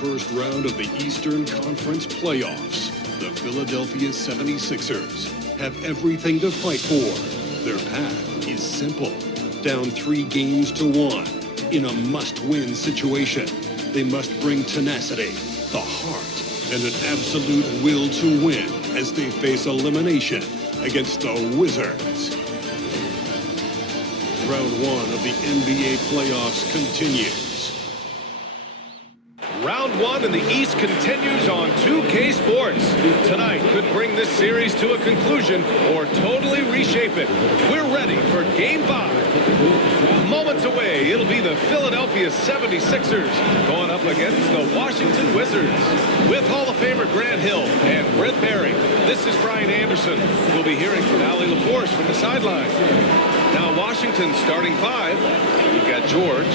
first round of the Eastern Conference playoffs. The Philadelphia 76ers have everything to fight for. Their path is simple. Down 3 games to 1 in a must-win situation. They must bring tenacity, the heart, and an absolute will to win as they face elimination against the Wizards. Round 1 of the NBA playoffs continues. Round 1 in the East continues on 2K Sports. Tonight could bring this series to a conclusion or totally reshape it. We're ready for Game 5. Moments away, it'll be the Philadelphia 76ers going up against the Washington Wizards. With Hall of Famer Grant Hill and Brent Barry, this is Brian Anderson. We'll be hearing from Allie LaForce from the sideline. Now Washington starting 5. You've got George.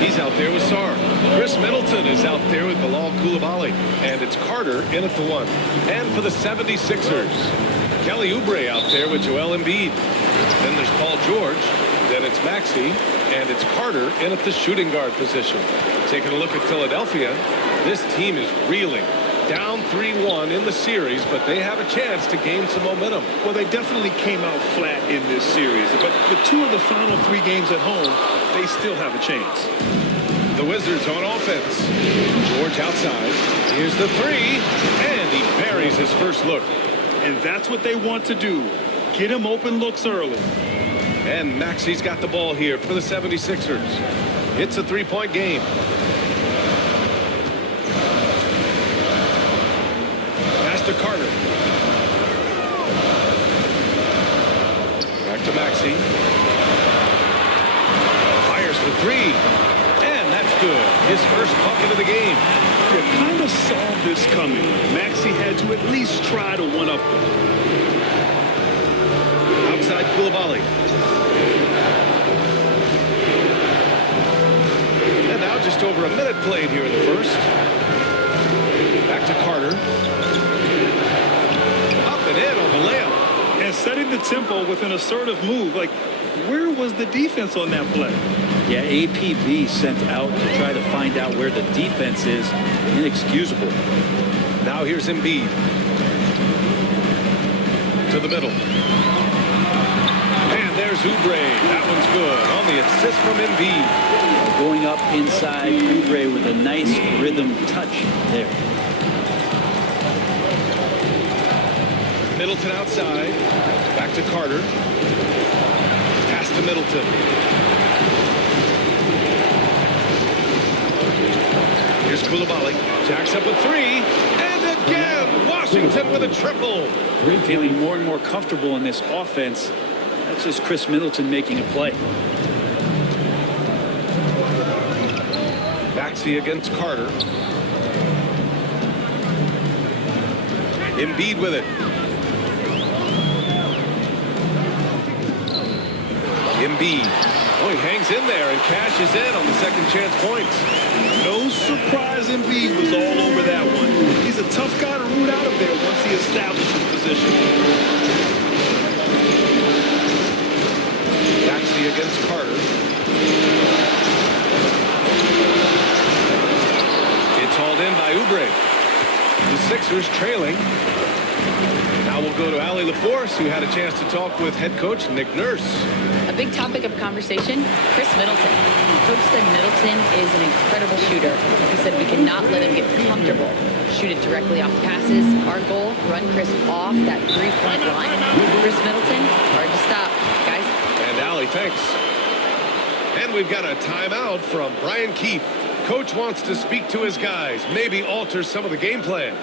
He's out there with Sarr. Chris Middleton is out there with Bilal Coulibaly. And it's Carter in at the 1. And for the 76ers, Kelly Oubre out there with Joel Embiid. Then there's Paul George. Then it's Maxey. And it's Carter in at the shooting guard position. Taking a look at Philadelphia, this team is reeling. Down 3-1 in the series, but they have a chance to gain some momentum. Well, they definitely came out flat in this series, but with 2 of the final 3 games at home, they still have a chance. The Wizards on offense. George outside. Here's the 3, and he buries his first look. And that's what they want to do. Get him open looks early. And Maxey's got the ball here for the 76ers. It's a 3-point game. To Carter. Back to Maxey. Fires for 3. And that's good. His first bucket of the game. You kind of saw this coming. Maxey had to at least try to one-up them. Outside Coulibaly. And now just over a minute played here in the first. Back to Carter. And in on the layup. And setting the tempo with an assertive move. Like, where was the defense on that play? Yeah, APB sent out to try to find out where the defense is. Inexcusable. Now here's Embiid. To the middle. And there's Oubre. That one's good on the assist from Embiid. Going up inside, Oubre with a nice rhythm touch there. Middleton outside. Back to Carter. Pass to Middleton. Here's Coulibaly. Jacks up with 3. And again, Washington with a triple. Feeling more and more comfortable in this offense. That's just Chris Middleton making a play. Maxey against Carter. Embiid with it. Embiid. Oh, he hangs in there and cashes in on the second chance points. No surprise Embiid was all over that one. He's a tough guy to root out of there once he establishes position. Maxey against Carter. It's hauled in by Oubre. The Sixers trailing. Now we'll go to Allie LaForce, who had a chance to talk with head coach Nick Nurse. A big topic of conversation, Chris Middleton. Coach said Middleton is an incredible shooter. He said we cannot let him get comfortable. Shoot it directly off passes. Our goal, run Chris off that 3-point line. Chris Middleton, hard to stop, guys. And Allie, thanks. And we've got a timeout from Brian Keefe. Coach wants to speak to his guys, maybe alter some of the game plan.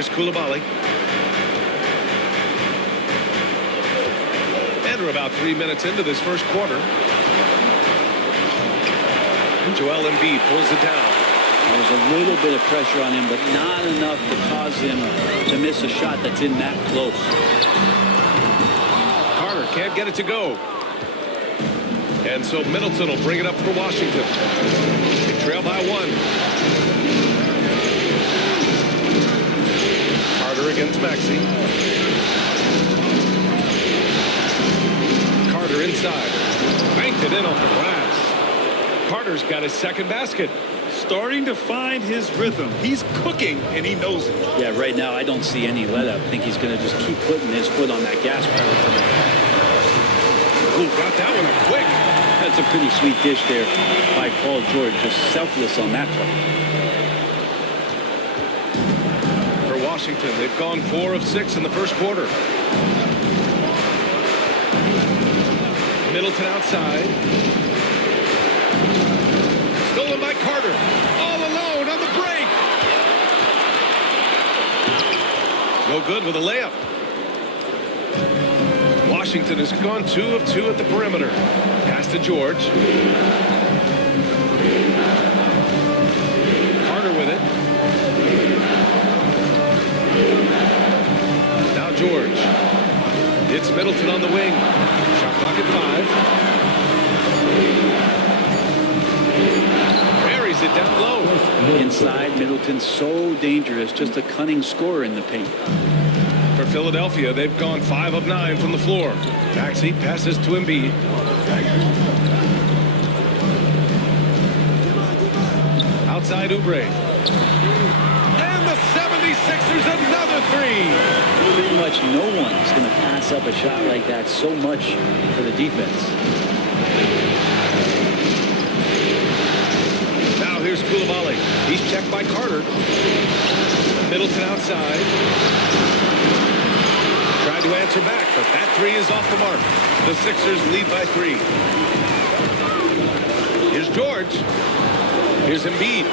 Here's Koulibaly. And we're about 3 minutes into this first quarter. And Joel Embiid pulls it down. There's a little bit of pressure on him, but not enough to cause him to miss a shot that's in that close. Carter can't get it to go. And so Middleton will bring it up for Washington. They trail by 1. Carter against Maxey. Carter inside. Banked it in off the glass. Carter's got his second basket. Starting to find his rhythm. He's cooking, and he knows it. Yeah, right now I don't see any let up. I think he's going to just keep putting his foot on that gas pedal. Ooh, got that one up quick. That's a pretty sweet dish there by Paul George. Just selfless on that play. For Washington, they've gone 4 of 6 in the first quarter. Middleton outside. Stolen by Carter. All alone on the break. No good with a layup. Washington has gone 2 of 2 at the perimeter. Pass to George. Carter with it. Now George. It's Middleton on the wing. Shot clock at 5. Buries it down low. Inside, Middleton's so dangerous. Just a cunning scorer in the paint. For Philadelphia, they've gone 5 of 9 from the floor. Maxey passes to Embiid. Outside Oubre. And the 76ers another 3. Pretty much no one's going to pass up a shot like that so much for the defense. Now here's Koulibaly. He's checked by Carter. Middleton outside. Tried to answer back, but that 3 is off the mark. The Sixers lead by 3. Here's George. Here's Embiid.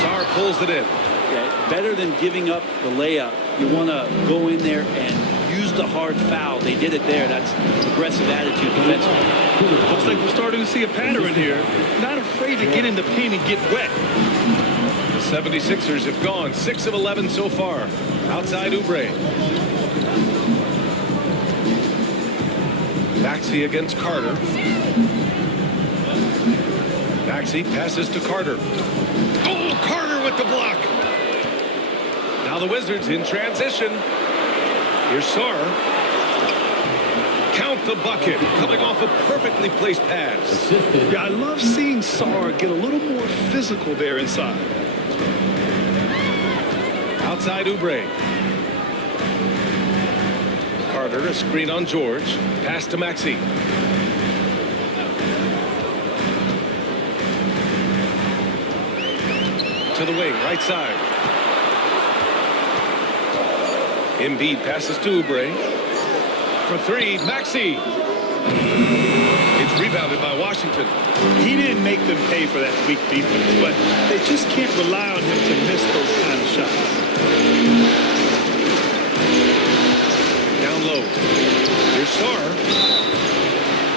Sarr pulls it in. Yeah, better than giving up the layup, you want to go in there and use the hard foul. They did it there. That's aggressive attitude defensively. Looks like we're starting to see a pattern here. Not afraid to get in the paint and get wet. The 76ers have gone 6 of 11 so far. Outside Oubre. Maxey against Carter. Maxey passes to Carter. Oh, Carter with the block. Now the Wizards in transition. Here's Sarr. Count the bucket. Coming off a perfectly placed pass. Yeah, I love seeing Sarr get a little more physical there inside. Outside Oubre. Carter, a screen on George. Pass to Maxey. To the wing, right side. Embiid passes to Oubre. For 3, Maxey. It's rebounded by Washington. He didn't make them pay for that weak defense, but they just can't rely on him to miss those kind of shots. Down low. Here's Sarr.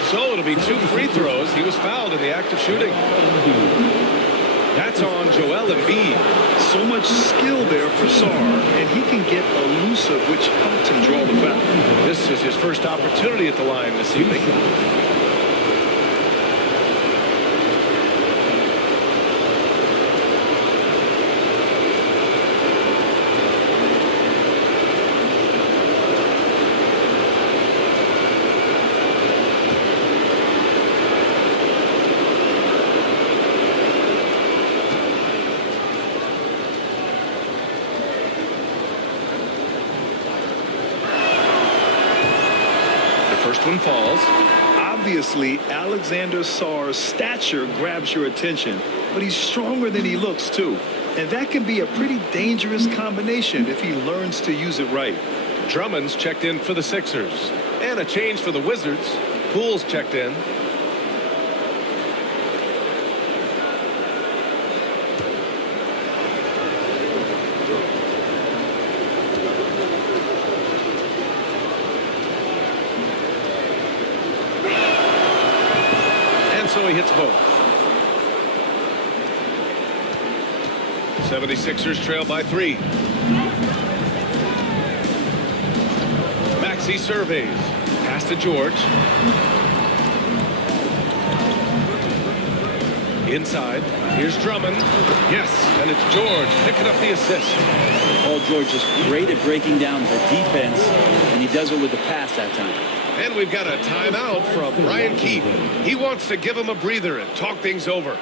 So it'll be 2 free throws. He was fouled in the act of shooting. That's on Joel Embiid. So much skill there for Sarr, and he can get elusive, which helps him draw the foul. This is his first opportunity at the line this evening. First one falls. Obviously, Alexander Sarr's stature grabs your attention, but he's stronger than he looks, too. And that can be a pretty dangerous combination if he learns to use it right. Drummond's checked in for the Sixers. And a change for the Wizards. Poole's checked in. so he hits both. 76ers trail by 3. Maxey surveys. Pass to George. Inside. Here's Drummond. Yes, and it's George picking up the assist. Paul George is great at breaking down the defense, and he does it with the pass that time. And we've got a timeout from Brian Keefe. He wants to give him a breather and talk things over.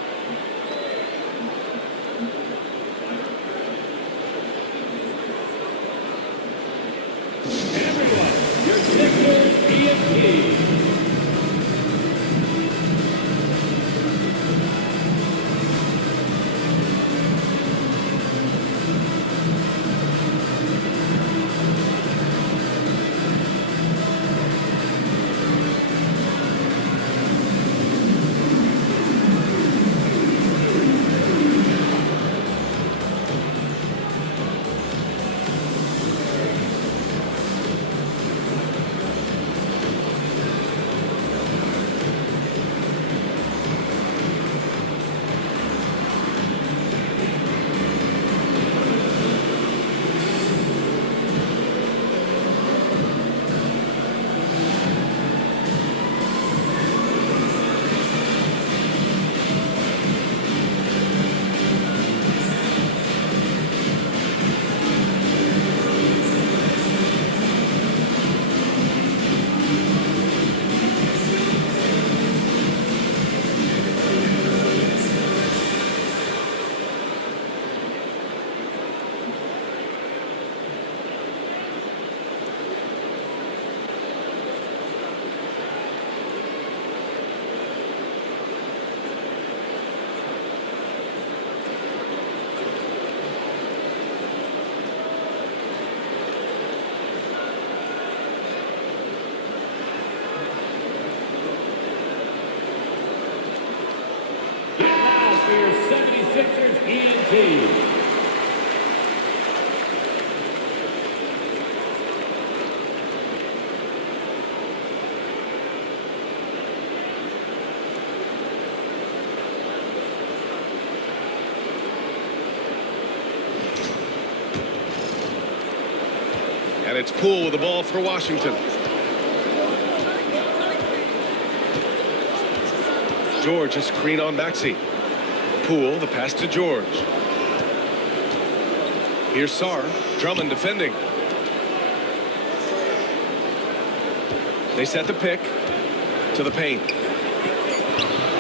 Everyone, your Sixers EMT. For your 76ers ENT. And it's Poole with the ball for Washington. George, a screen on Maxey. Poole, the pass to George. Here's Sarr. Drummond defending. They set the pick to the paint.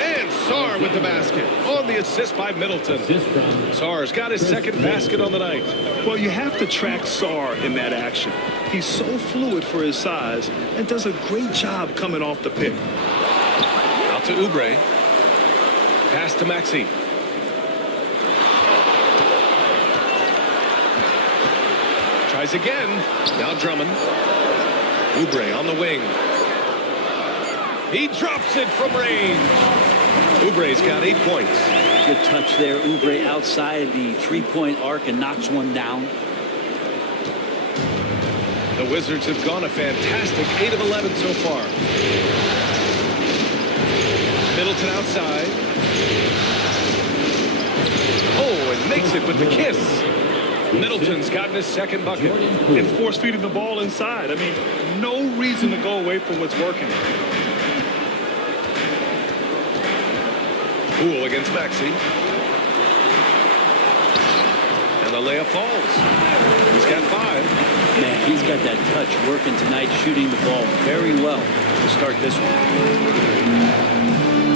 And Sarr with the basket on the assist by Middleton. Sarr's got his second basket on the night. Well, you have to track Sarr in that action. He's so fluid for his size and does a great job coming off the pick. Out to Oubre. Pass to Maxey. Tries again. Now Drummond. Oubre on the wing. He drops it from range. Oubre's got 8 points. Good touch there. Oubre outside the three-point arc and knocks one down. The Wizards have gone a fantastic 8 of 11 so far. Middleton outside. Oh, and makes it with the kiss. Middleton's gotten his second bucket. And force feeding the ball inside. I mean, no reason to go away from what's working. Poole against Maxey. And the layup falls. He's got 5. Man, he's got that touch working tonight, shooting the ball very well to start this one.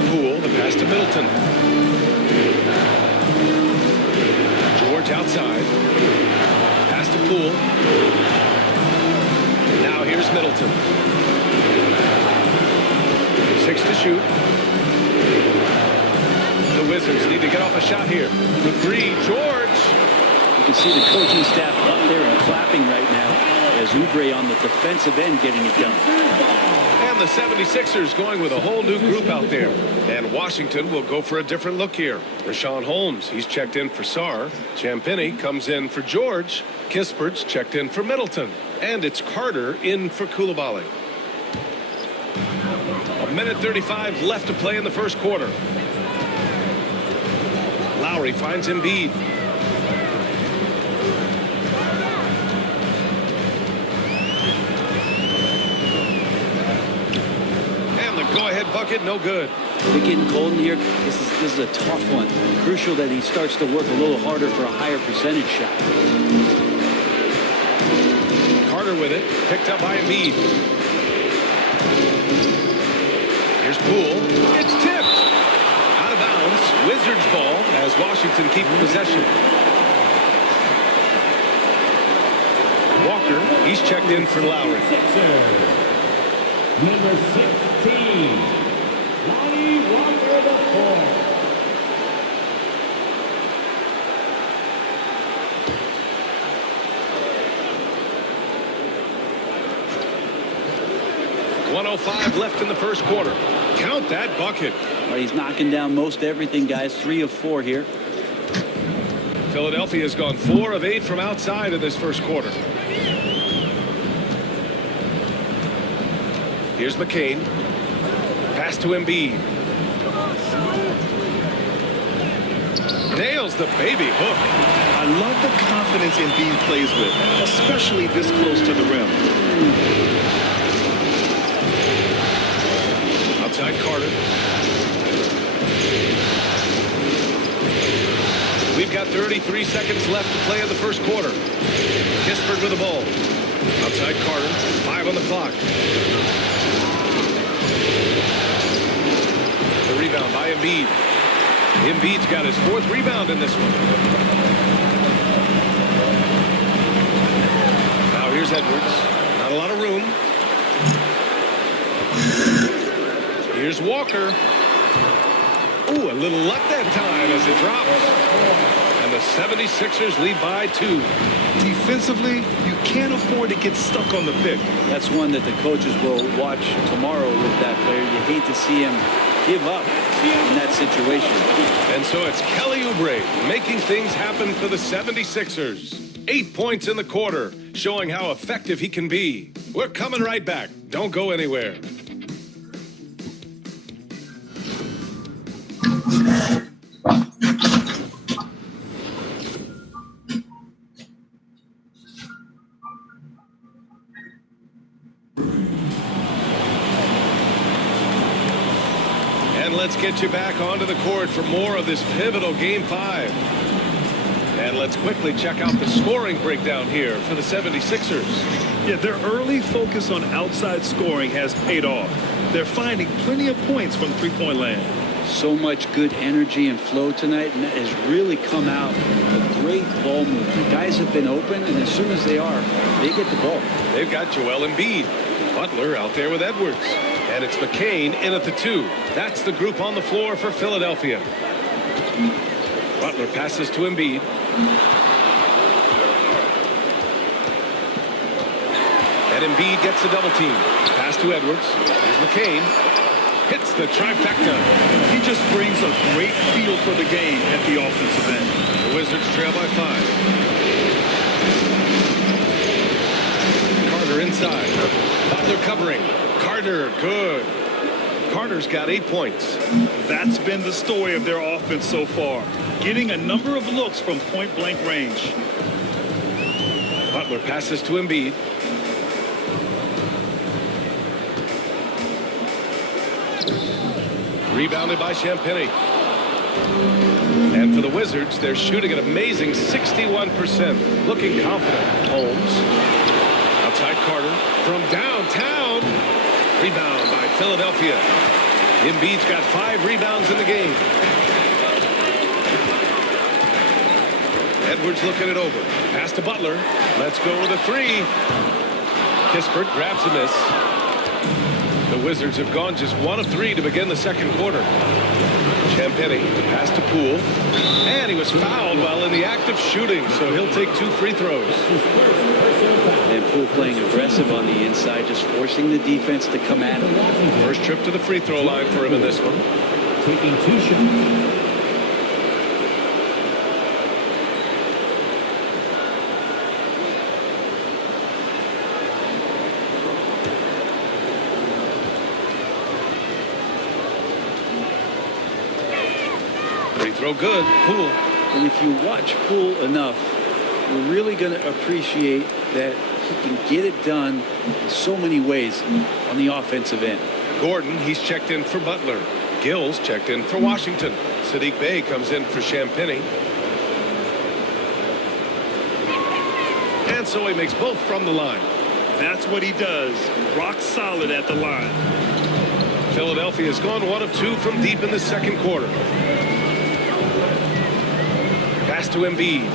Poole, the pass to Middleton. George outside. Pass to Poole. Now here's Middleton. 6 to shoot. The Wizards need to get off a shot here. The 3, George. You can see the coaching staff up there and clapping right now as Oubre on the defensive end getting it done. And the 76ers going with a whole new group out there. And Washington will go for a different look here. Richaun Holmes, he's checked in for Sarr. Champagnie comes in for George. Kispert's checked in for Middleton. And it's Carter in for Coulibaly. A minute 35 left to play in the first quarter. Lowry finds Embiid. And the go-ahead bucket, no good. They're getting cold in here. This is a tough one. Crucial that he starts to work a little harder for a higher percentage shot. Carter with it, picked up by Embiid. Here's Poole. It's tipped. Out of bounds. Wizards ball as Washington keep possession. Walker, he's checked in for Lowry. Number 16, Lonnie Walker IV. .105 left in the first quarter. Count that bucket. Well, he's knocking down most everything, guys. 3 of 4 here. Philadelphia has gone 4 of 8 from outside in this first quarter. Here's McCain. Pass to Embiid. Nails the baby hook. I love the confidence Embiid plays with, especially this close to the rim. Outside Carter. We've got 33 seconds left to play in the first quarter. Kispert with the ball. Outside Carter. 5 on the clock. The rebound by Embiid. Embiid's got his 4th rebound in this one. Now here's Edwards. Not a lot of room. Here's Walker. Ooh, a little luck that time as it drops. And the 76ers lead by 2. Defensively, you can't afford to get stuck on the pick. That's one that the coaches will watch tomorrow with that player. You hate to see him give up in that situation. And so it's Kelly Oubre making things happen for the 76ers. 8 points in the quarter, showing how effective he can be. We're coming right back. Don't go anywhere. Let's get you back onto the court for more of this pivotal Game 5. And let's quickly check out the scoring breakdown here for the 76ers. Yeah, their early focus on outside scoring has paid off. They're finding plenty of points from three-point land. So much good energy and flow tonight, and that has really come out of great ball movement. Guys have been open, and as soon as they are, they get the ball. They've got Joel Embiid. Butler out there with Edwards. And it's McCain in at the 2. That's the group on the floor for Philadelphia. Butler passes to Embiid. And Embiid gets the double team. Pass to Edwards. Here's McCain. Hits the trifecta. He just brings a great feel for the game at the offensive end. The Wizards trail by 5. Carter inside. Butler covering. Carter, good. Carter's got 8 points. That's been the story of their offense so far. Getting a number of looks from point-blank range. Butler passes to Embiid. Rebounded by Champagnie. And for the Wizards, they're shooting an amazing 61%. Looking confident. Holmes. Outside Carter. From downtown. Rebound by Philadelphia. Embiid's got 5 rebounds in the game. Edwards looking it over. Pass to Butler. Let's go with a 3. Kispert grabs a miss. The Wizards have gone just 1 of 3 to begin the second quarter. Champagnie, the pass to Poole. And he was fouled while in the act of shooting, so he'll take 2 free throws. And Poole playing aggressive on the inside, just forcing the defense to come at him. First trip to the free throw line for him in this one. Taking 2 shots. Throw good. Poole. And if you watch Poole enough, you're really going to appreciate that he can get it done in so many ways on the offensive end. Gordon, he's checked in for Butler. Gills checked in for Washington. Sadiq Bey comes in for Champagny. And so he makes both from the line. That's what he does. Rock solid at the line. Philadelphia has gone 1 of 2 from deep in the second quarter. Pass to Embiid.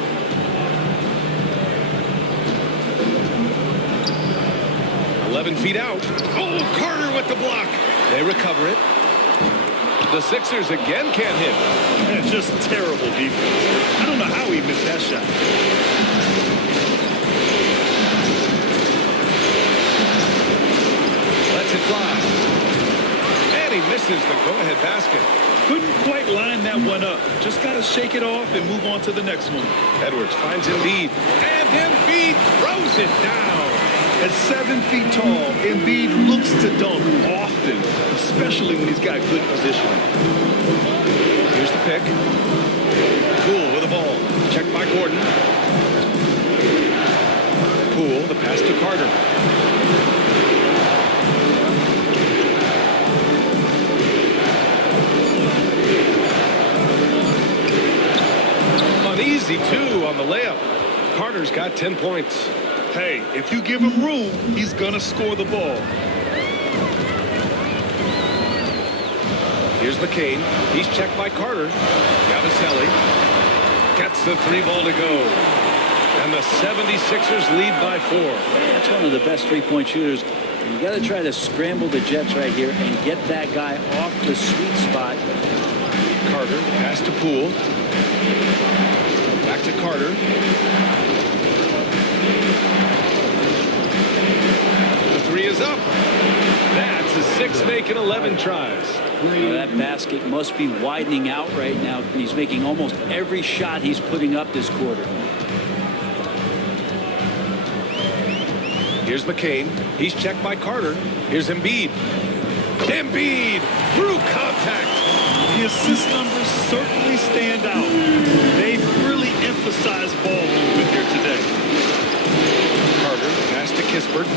Feet out. Oh, Carter with the block. They recover it. The Sixers again can't hit. Man, just terrible defense. I don't know how he missed that shot. Lets it fly. And he misses the go-ahead basket. Couldn't quite line that one up. Just got to shake it off and move on to the next one. Edwards finds Embiid. And Embiid throws it down. At 7 feet tall, Embiid looks to dunk often, especially when he's got good position. Here's the pick. Poole with the ball. Checked by Gordon. Poole, the pass to Carter. Uneasy, too, on the layup. Carter's got 10 points. Hey, if you give him room, he's going to score the ball. Here's McCain. He's checked by Carter. Gavaselli gets the 3 ball to go. And the 76ers lead by 4. That's one of the best three-point shooters. You got to try to scramble the Jets right here and get that guy off the sweet spot. Carter, the pass to Poole. Back to Carter. The 3 is up. That's a 6 making 11 tries. That basket must be widening out right now. He's making almost every shot he's putting up this quarter. Here's McCain. He's checked by Carter. Here's Embiid. Embiid through contact. The assist numbers certainly stand out. They've really emphasized ball movement here today. Carter, pass to Kispert.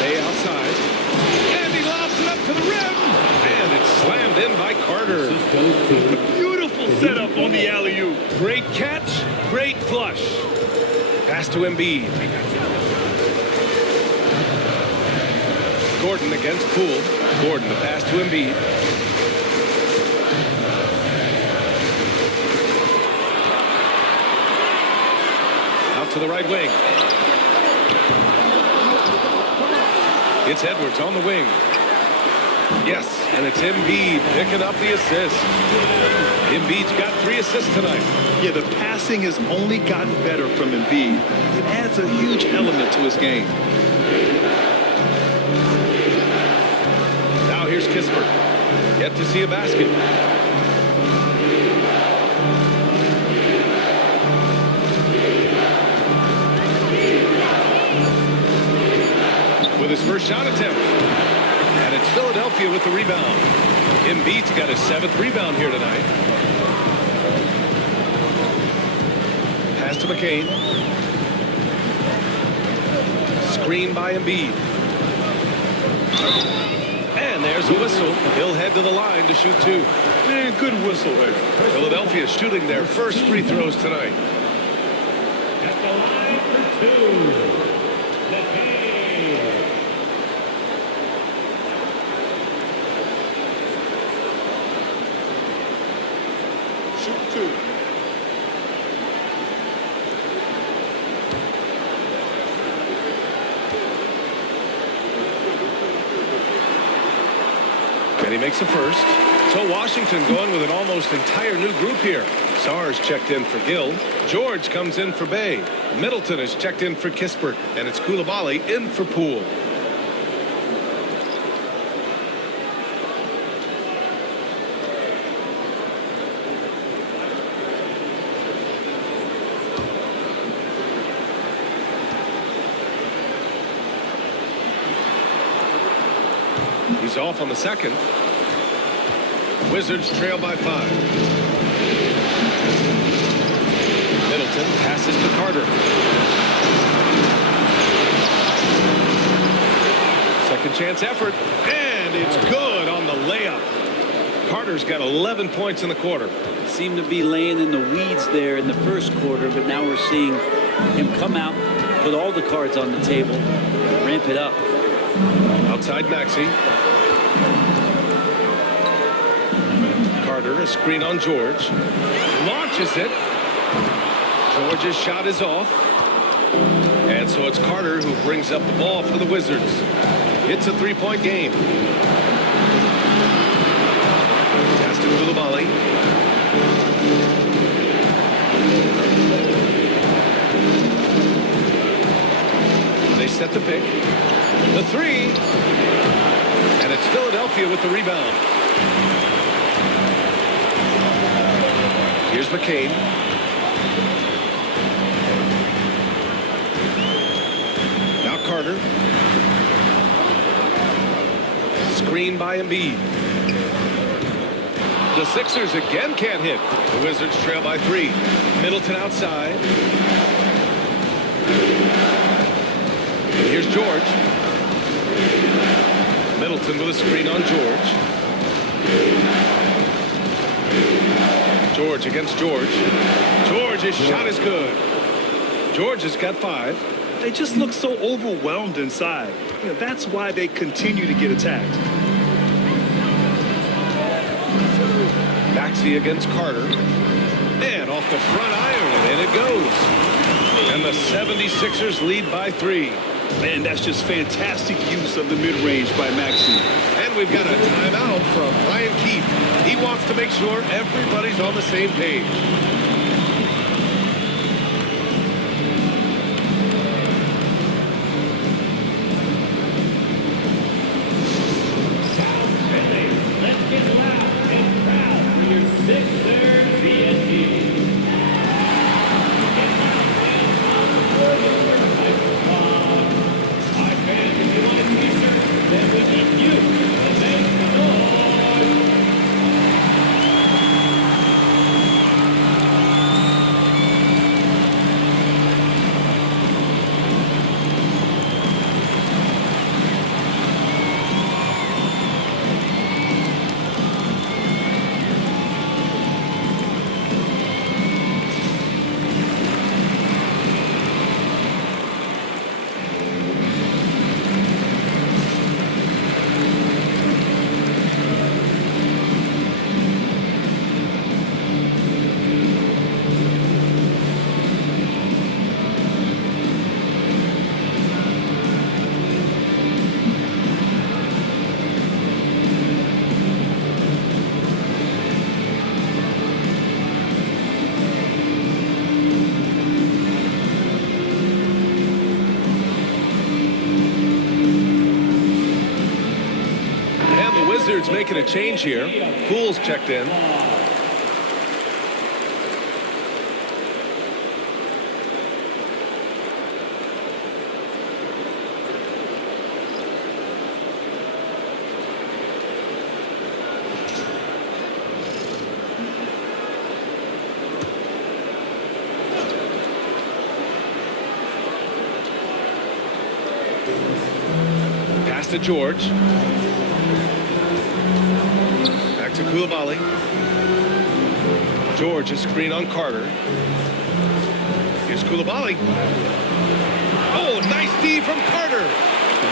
Bey outside. And he lobs it up to the rim. And it's slammed in by Carter. Beautiful setup on the alley-oop. Great catch, great flush. Pass to Embiid. Gordon against Poole. Gordon, the pass to Embiid. Out to the right wing. It's Edwards on the wing. Yes, and it's Embiid picking up the assist. Embiid's got 3 assists tonight. Yeah, the passing has only gotten better from Embiid. It adds a huge element to his game. Now here's Kispert. Yet to see a basket. With his first shot attempt. And it's Philadelphia with the rebound. Embiid's got his 7th rebound here tonight. Pass to McCain. Screen by Embiid. And there's a whistle. He'll head to the line to shoot 2. Man, good whistle there. Philadelphia shooting their first free throws tonight. At the line for 2. Shoot 2. And he makes a first. So Washington going with an almost entire new group here. Sars checked in for Gill. George comes in for Bey. Middleton is checked in for Kispert. And it's Coulibaly in for Poole. He's off on the second. Wizards trail by 5. Middleton passes to Carter. Second chance effort, and it's good on the layup. Carter's got 11 points in the quarter. Seemed to be laying in the weeds there in the first quarter, but now we're seeing him come out, put all the cards on the table, and ramp it up. Outside Maxey. Carter, a screen on George. Launches it. George's shot is off. And so it's Carter who brings up the ball for the Wizards. It's a three-point game. Pass to Coulibaly. They set the pick. The three. And it's Philadelphia with the rebound. Here's McCain. Now Carter. Screen by Embiid. The Sixers again can't hit. The Wizards trail by 3. Middleton outside. And here's George. Middleton with a screen on George. George against George. George's shot is good. George has got 5. They just look so overwhelmed inside. You know, that's why they continue to get attacked. Maxey against Carter. And off the front iron, and in it goes. And the 76ers lead by 3. Man, that's just fantastic use of the mid-range by Maxey. And we've got a timeout from Brian Keefe. He wants to make sure everybody's on the same page. Let's get loud and proud for your Sixers TNT. Our fans, if you want a t-shirt, then we need you to make the noise. Wizards making a change here. Poole's checked in. Pass to George. Back to Coulibaly. George, a screen on Carter. Here's Coulibaly. Oh, nice D from Carter.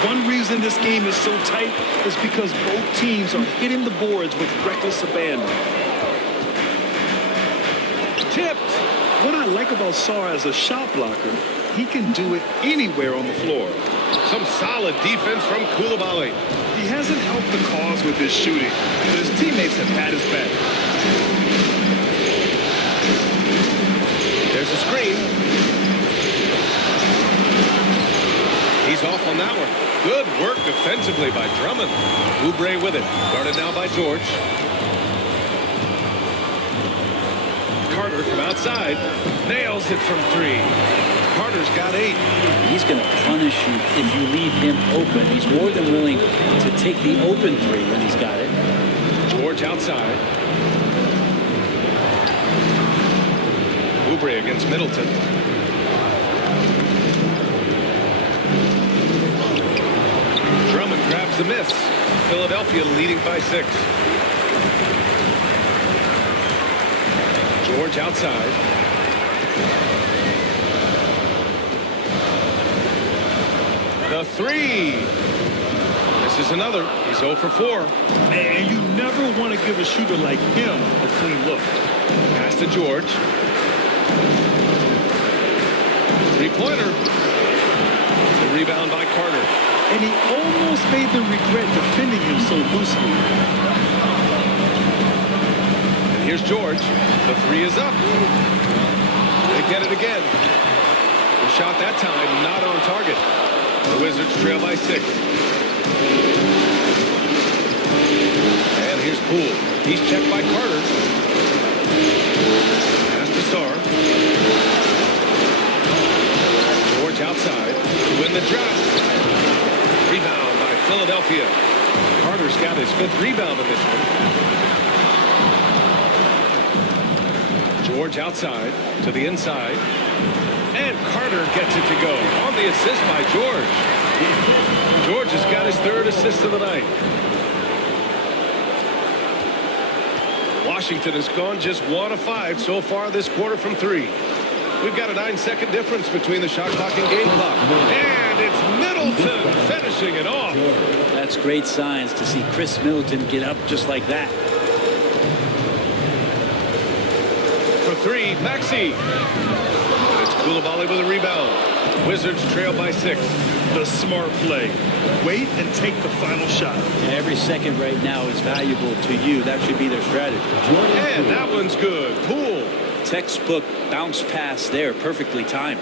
One reason this game is so tight is because both teams are hitting the boards with reckless abandon. Tipped. What I like about Sarr as a shot blocker, he can do it anywhere on the floor. Some solid defense from Coulibaly. He hasn't helped the cause with his shooting, but his teammates have had his back. There's a screen. He's off on that one. Good work defensively by Drummond. Oubre with it. Guarded now by George. Carter from outside. Nails it from 3. Carter's got 8. He's going to punish you if you leave him open. He's more than willing to take the open 3 when he's got it. George outside. Oubre against Middleton. Drummond grabs the miss. Philadelphia leading by 6. George outside. The 3. This is another. He's 0 for 4. And you never want to give a shooter like him a clean look. Pass to George. 3-pointer. The rebound by Carter. And he almost made them regret defending him so loosely. And here's George. The 3 is up. They get it again. The shot that time not on target. The Wizards trail by 6. And here's Poole. He's checked by Carter. Pass to Sarr. George outside to win the drop. Rebound by Philadelphia. Carter's got his 5th rebound in this one. George outside to the inside. And Carter gets it to go. On the assist by George. George has got his 3rd assist of the night. Washington has gone just 1 of 5 so far this quarter from 3. We've got a 9-second difference between the shot clock and game clock. And it's Middleton finishing it off. That's great signs to see Chris Middleton get up just like that. For 3, Maxey. And it's Coulibaly with a rebound. Wizards trail by 6. The smart play. Wait and take the final shot. Every second right now is valuable to you. That should be their strategy. And that one's good. Poole. Textbook bounce pass there, perfectly timed.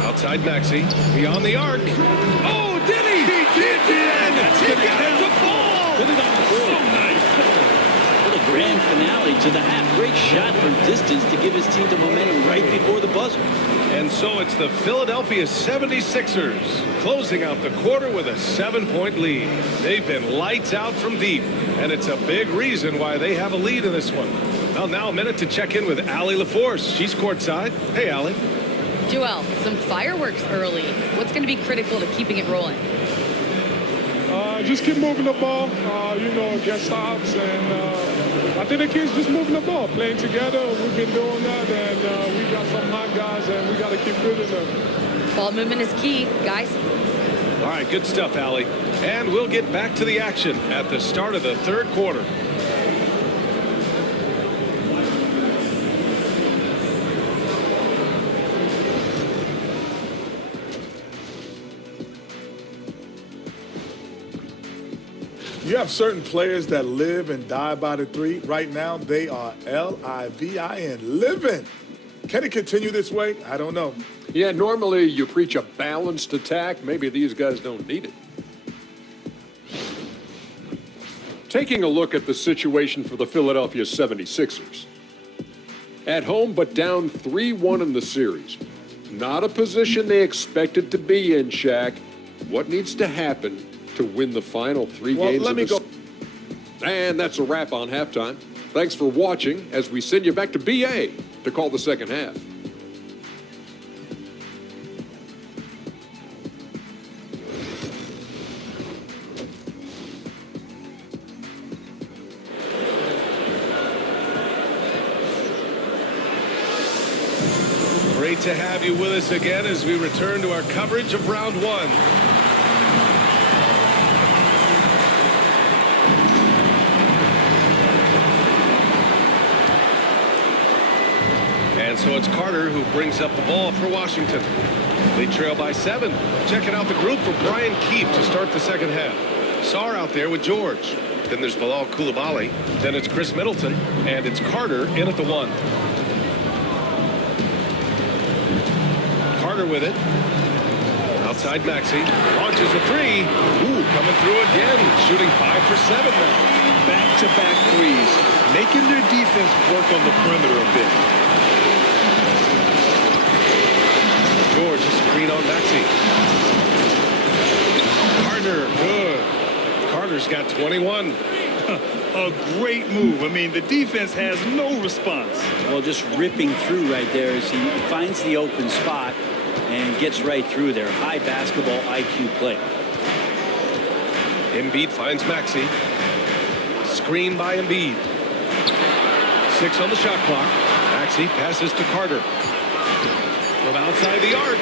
Outside Maxey. Beyond the arc. Oh, did he? He did. He got it to fall. Put it on the board. So nice. What a grand finale to the half. Great shot from distance to give his team the momentum right before the buzzer. And so it's the Philadelphia 76ers closing out the quarter with a 7-point lead. They've been lights out from deep, and it's a big reason why they have a lead in this one. Well, now a minute to check in with Allie LaForce. She's courtside. Hey, Allie. Joel, some fireworks early. What's going to be critical to keeping it rolling? Just keep moving the ball, get stops, and I think the kids just moving the ball, playing together. We've been doing that, and we got some hot guys, and we got to keep fitting them. Ball movement is key, guys. All right, good stuff, Allie. And we'll get back to the action at the start of the 3rd quarter. You have certain players that live and die by the 3. Right now, they are L-I-V-I-N, living. Can it continue this way? I don't know. Yeah, normally you preach a balanced attack. Maybe these guys don't need it. Taking a look at the situation for the Philadelphia 76ers. At home, but down 3-1 in the series. Not a position they expected to be in, Shaq. What needs to happen to win the final 3 games let of me the go. And that's a wrap on halftime. Thanks for watching as we send you back to BA to call the second half. Great to have you with us again as we return to our coverage of round 1. And so it's Carter who brings up the ball for Washington. They trail by 7. Checking out the group for Brian Keefe to start the second half. Sarr out there with George. Then there's Bilal Coulibaly. Then it's Chris Middleton. And it's Carter in at the 1. Carter with it. Outside Maxey. Launches a 3. Ooh, coming through again. Shooting 5 for 7 now. Back-to-back threes, making their defense work on the perimeter a bit. George, a screen on Maxey. Carter, good. Carter's got 21. A great move. I mean, the defense has no response. Well, just ripping through right there as he finds the open spot and gets right through there. High basketball IQ play. Embiid finds Maxey. Screen by Embiid. 6 on the shot clock. Maxey passes to Carter. From outside the arc.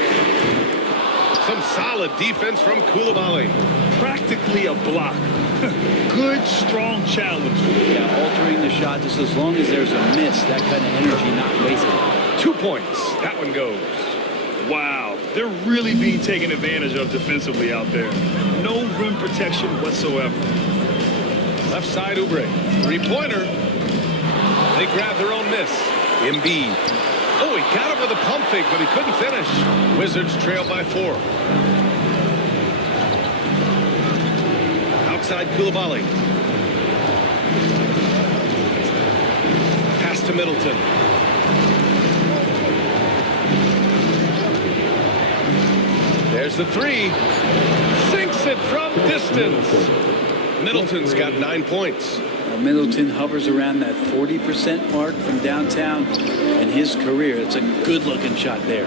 Some solid defense from Coulibaly. Practically a block. Good, strong challenge. Yeah, altering the shot just as long as there's a miss. That kind of energy not wasted. 2 points. That one goes. Wow, they're really being taken advantage of defensively out there. No rim protection whatsoever. Left side, Oubre. 3-pointer. They grab their own miss. Embiid. Oh, he got him with a pump fake, but he couldn't finish. Wizards trail by 4. Outside Coulibaly. Pass to Middleton. There's the 3. Sinks it from distance. Middleton's got 9 points. Well, Middleton hovers around that 40% mark from downtown in his career. It's a good-looking shot there.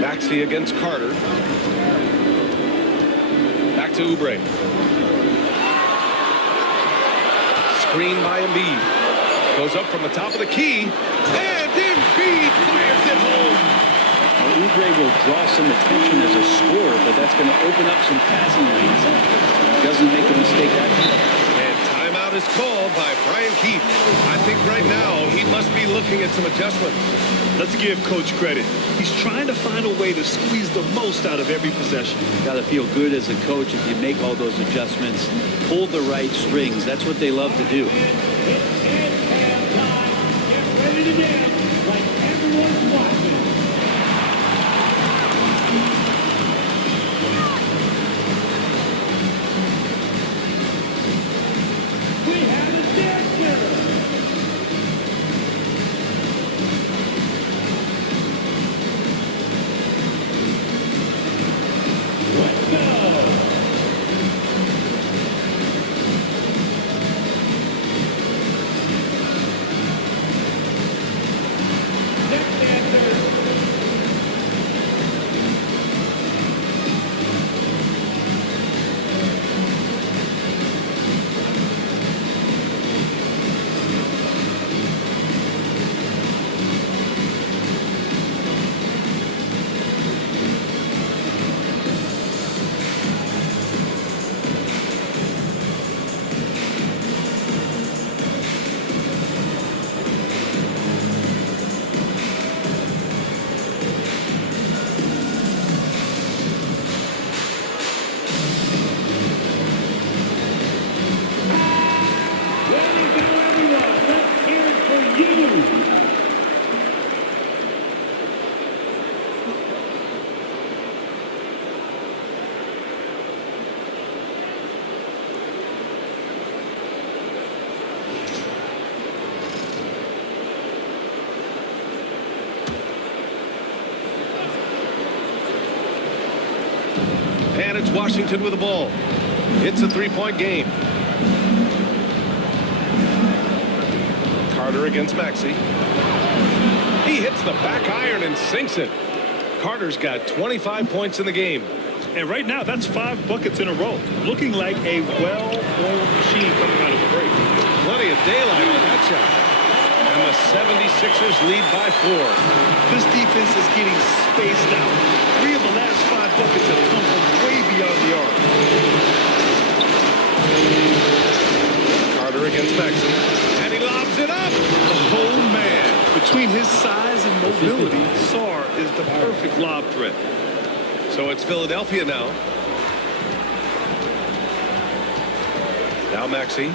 Maxey against Carter. Back to Oubre. Screen by Embiid. Goes up from the top of the key. And Embiid fires it home. Well, Oubre will draw some attention as a scorer, but that's going to open up some passing lanes. He doesn't make a mistake that time. And timeout is called by Brian Keefe. I think right now he must be looking at some adjustments. Let's give Coach credit. He's trying to find a way to squeeze the most out of every possession. Got to feel good as a coach if you make all those adjustments. Pull the right strings. That's what they love to do. It's halftime. Get ready to dance like everyone's watching. We have a dancer. Let's go. Next dancer. Ready, go everyone. Let's hear it for you. And it's Washington with the ball. It's a 3-point game. Carter against Maxey. He hits the back iron and sinks it. Carter's got 25 points in the game. And right now, that's 5 buckets in a row. Looking like a well-oiled machine coming out of the break. Plenty of daylight on that shot. And the 76ers lead by 4. This defense is getting spaced out. 3 of the last 5 buckets have come from way beyond the arc. Carter against Maxey. And he lobs it up. Oh, man. Between his size and mobility, Sarr is the perfect lob threat. So it's Philadelphia now. Now Maxey.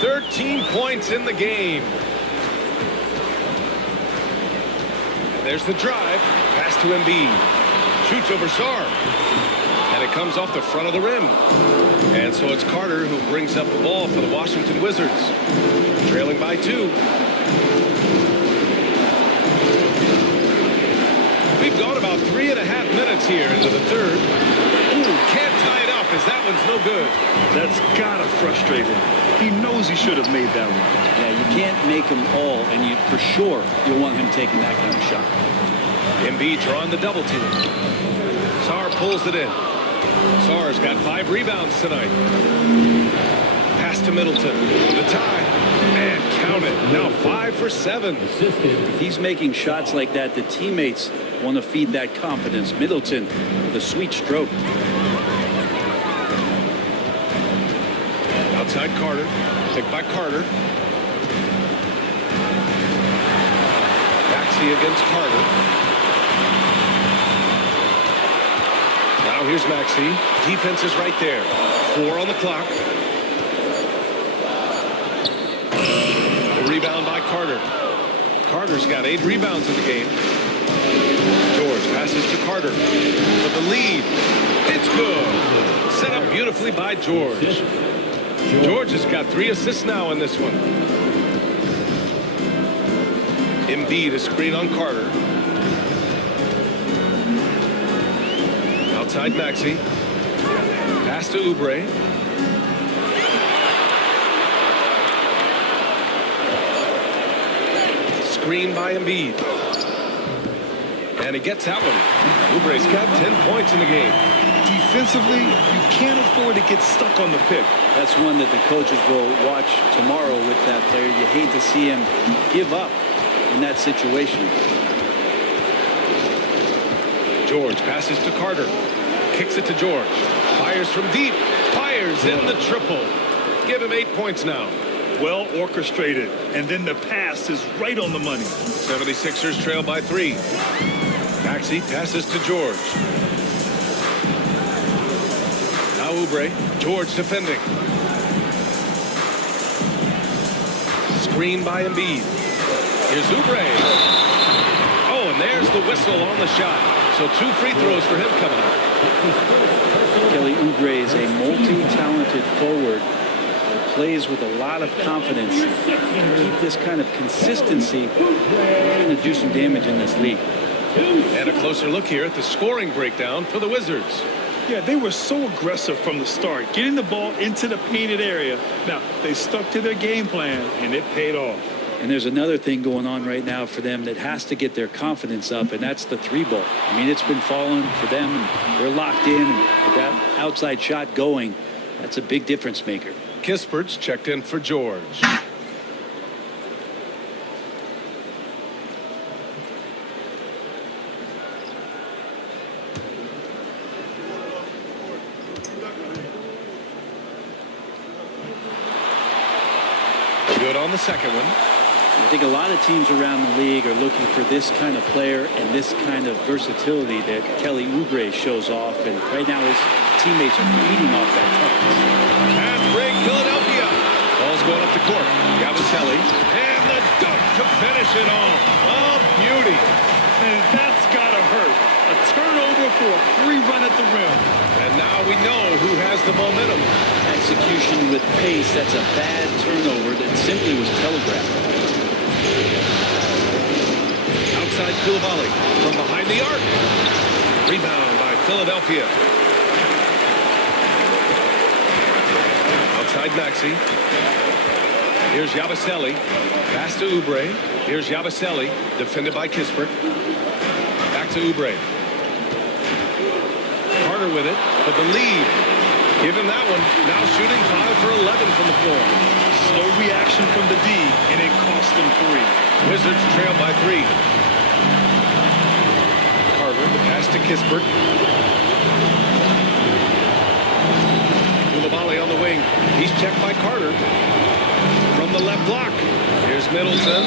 13 points in the game. And there's the drive. Pass to Embiid. Shoots over Sarr. And it comes off the front of the rim. And so it's Carter who brings up the ball for the Washington Wizards. Trailing by 2. We've gone about 3.5 minutes here into the third. Ooh, can't tie it up. as that one's no good. That's gotta frustrate him. He knows he should have made that one. Yeah, you can't make them all, and you for sure you'll want him taking that kind of shot. Embiid drawing the double team. Sarr pulls it in. Sarr's got 5 rebounds tonight. Pass to Middleton for the tie. And count it. Now 5 for 7. If he's making shots like that, the teammates want to feed that confidence. Middleton with a sweet stroke. Outside Carter. Picked by Carter. Maxey against Carter. Now here's Maxey. Defense is right there. 4 on the clock. The rebound by Carter. Carter's got 8 rebounds in the game. George passes to Carter for the lead. It's good. Set up beautifully by George. George has got 3 assists now in this one. Embiid, a screen on Carter. Outside Maxey. Pass to Oubre. Screen by Embiid. And he gets that one. Oubre's got 10 points in the game. Defensively, you can't afford to get stuck on the pick. That's one that the coaches will watch tomorrow with that player. You hate to see him give up in that situation. George passes to Carter. Kicks it to George. Fires from deep. Fires in the triple. Give him 8 points now. Well orchestrated. And then the pass is right on the money. 76ers trail by 3. Maxey passes to George. Now Oubre. George defending. Screen by Embiid. Here's Oubre. Oh, and there's the whistle on the shot. So 2 free throws for him coming up. Kelly Oubre is a multi-talented forward that plays with a lot of confidence. Keep this kind of consistency. He's going to do some damage in this league. And a closer look here at the scoring breakdown for the Wizards. Yeah, they were so aggressive from the start, getting the ball into the painted area. Now, they stuck to their game plan, and it paid off. And there's another thing going on right now for them that has to get their confidence up, and that's the 3-ball. I mean, it's been falling for them, and they're locked in, and with that outside shot going, that's a big difference maker. Kispert's checked in for George. Good on the second one. I think a lot of teams around the league are looking for this kind of player and this kind of versatility that Kelly Oubre shows off. And right now his teammates are feeding off that toughness. Fast break, Philadelphia. Ball's going up the court. Yabusele. And the dunk to finish it off. Oh, beauty. And that's got to hurt. A turnover for a free run at the rim. And now we know who has the momentum. Execution with pace, that's a bad turnover that simply was telegraphed. Outside Koulibaly from behind the arc. Rebound by Philadelphia. Outside Maxey. Here's Yabusele. Pass to Oubre. Here's Yabusele. Defended by Kispert. Back to Oubre. Carter with it for the lead. Give him that one. Now shooting 5 for 11 from the floor. Slow reaction from the D, and it cost them 3. Wizards trail by 3. Carter, the pass to Kispert. Koulibaly on the wing. He's checked by Carter. From the left block. Here's Middleton.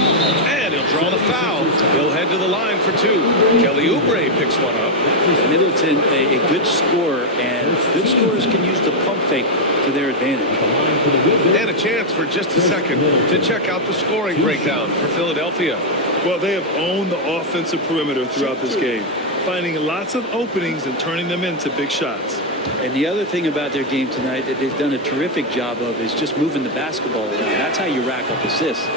And he'll draw the foul. He'll head to the line for 2. Kelly Oubre picks one up. Middleton, a good scorer, and good scorers can use the pump fake to their advantage. And a chance for just a second to check out the scoring breakdown for Philadelphia. Well, they have owned the offensive perimeter throughout this game, finding lots of openings and turning them into big shots. And the other thing about their game tonight that they've done a terrific job of is just moving the basketball around. That's how you rack up assists.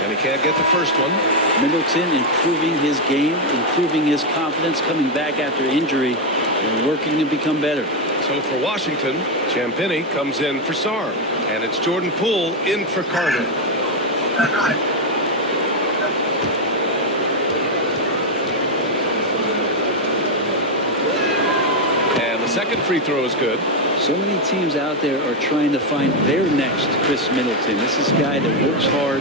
And he can't get the first one. Middleton improving his game, improving his confidence, coming back after injury, and working to become better. So for Washington, Champagnie comes in for Sarr. And it's Jordan Poole in for Carter. And the second free throw is good. So many teams out there are trying to find their next Chris Middleton. This is a guy that works hard,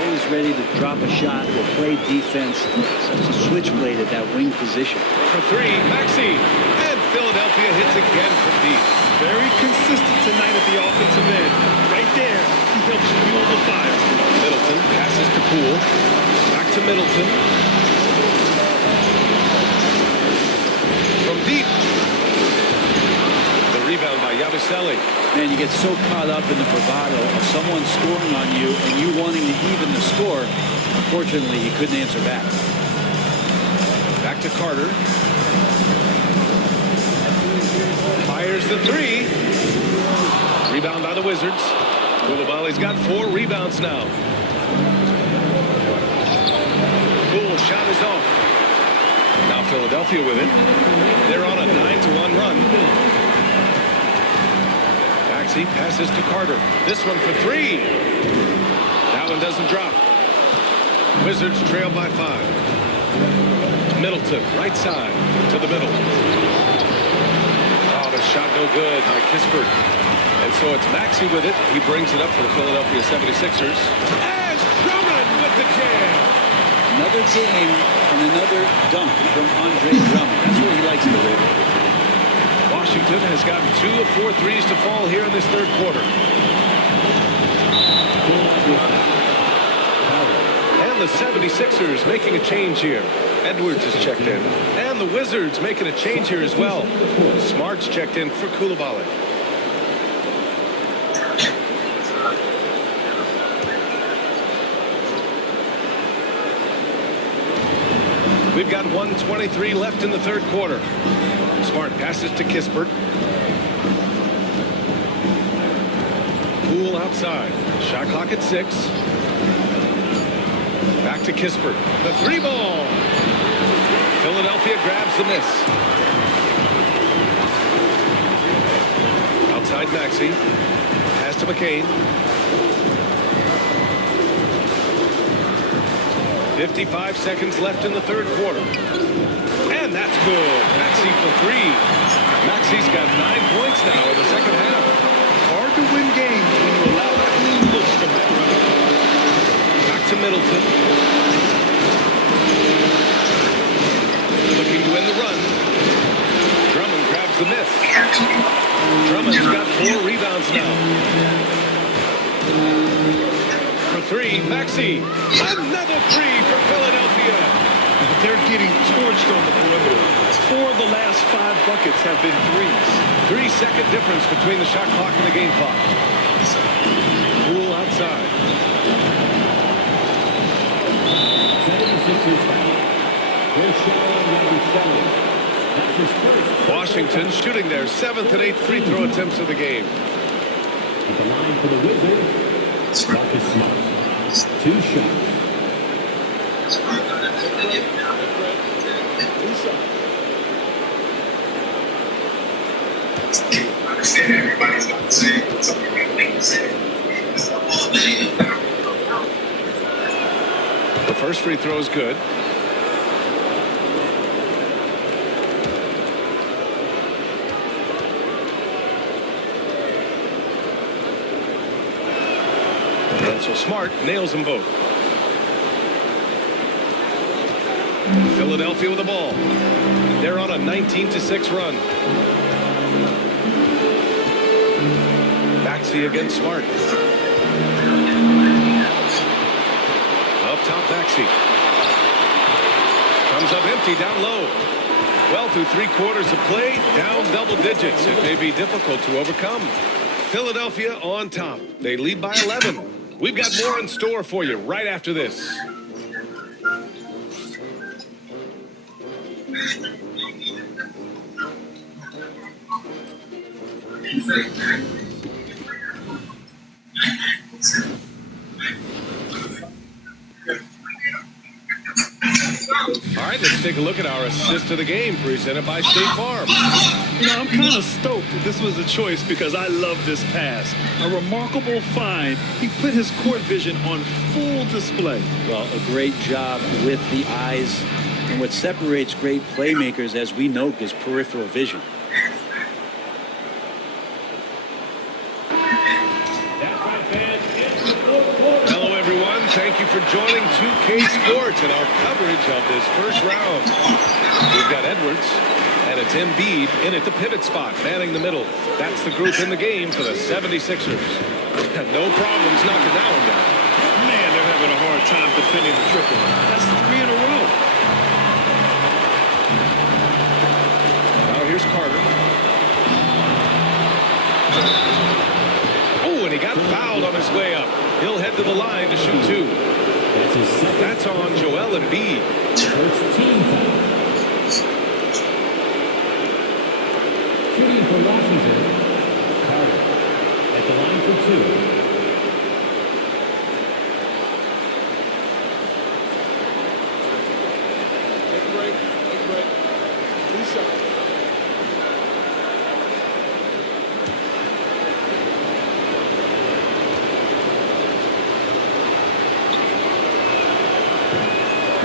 always ready to drop a shot or play defense. Such a switchblade at that wing position. For three, Maxey. And Philadelphia hits again from deep. Very consistent tonight at the offensive end. Right there, he helps fuel the fire. Middleton passes to Poole. Back to Middleton. From deep. The rebound by Yabusele. Man, you get so caught up in the bravado of someone scoring on you and you wanting to even the score. Unfortunately, he couldn't answer back. Back to Carter. Fires the three. Rebound by the Wizards. Koulibaly's got 4 rebounds now. Poole shot is off. Now Philadelphia with it. They're on a 9-1 run. Maxey passes to Carter. This one for 3. That one doesn't drop. Wizards trail by 5. Middleton, right side to the middle. Oh, the shot no good by Kispert. And so it's Maxey with it. He brings it up for the Philadelphia 76ers. And Drummond with the jam. Another game and another dunk from Andre Drummond. That's where he likes to live. Washington has gotten 2 of 4 threes to fall here in this third quarter. And the 76ers making a change here. Edwards is checked in. And the Wizards making a change here as well. Smart's checked in for Koulibaly. We've got 1:23 left in the third quarter. Smart passes to Kispert. Poole outside. Shot clock at 6. Back to Kispert. The 3-ball. Philadelphia grabs the miss. Outside Maxey. Pass to McCain. 55 seconds left in the third quarter. And that's good. Maxey for 3. Maxey's got 9 points now in the second half. Hard to win games when you allow clean looks from the perimeter. Back to Middleton. Looking to win the run. Drummond grabs the miss. Drummond's got 4 rebounds now. For 3, Maxey. Another 3 for Philadelphia. They're getting torched on the perimeter. 4 of the last 5 buckets have been 3s. 3-second difference between the shot clock and the game clock. Poole outside. 76ers foul. First shot on Yabusele. That's his first. Washington shooting their 7th and 8th free throw attempts of the game. At the line for the Wizards, Marcus Smart. 2 shots. I understand everybody's not the same. Some people think the same. The first free throw is good. And so Smart nails them both. Philadelphia with the ball. They're on a 19-6 run. Maxey against Smart. Up top, Maxey. Comes up empty down low. Well, through 3 quarters of play, down double digits. It may be difficult to overcome. Philadelphia on top. They lead by 11. We've got more in store for you right after this. All right, let's take a look at our assist of the game presented by State Farm. You know, I'm kind of stoked that this was a choice because I love this pass. A remarkable find. He put his court vision on full display. Well, a great job with the eyes. And what separates great playmakers, as we know, is peripheral vision. Hello, everyone. Thank you for joining 2K Sports and our coverage of this first round. We've got Edwards, and it's Embiid in at the pivot spot, manning the middle. That's the group in the game for the 76ers. No problems knocking that one down. Man, they're having a hard time defending the triple. That's 3 in a row. Now here's Carter. Oh, and he got fouled on his way up. He'll head to the line to shoot 2. That's on Joel Embiid. First team foul. Shooting for Washington, Carter at the line for 2. Take a break. Take a break. 3 seconds.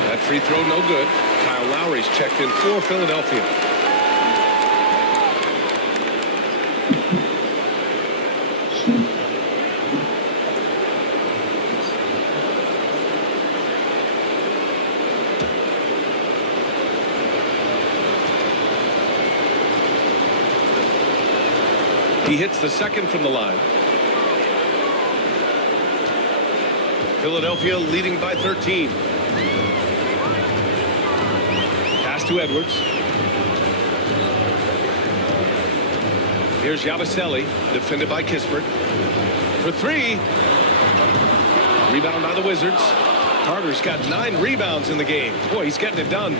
That free throw no good. Kyle Lowry's checked in for Philadelphia. He hits the second from the line. Philadelphia leading by 13. Pass to Edwards. Here's Yabusele, defended by Kispert. For 3. Rebound by the Wizards. Carter's got 9 rebounds in the game. Boy, he's getting it done.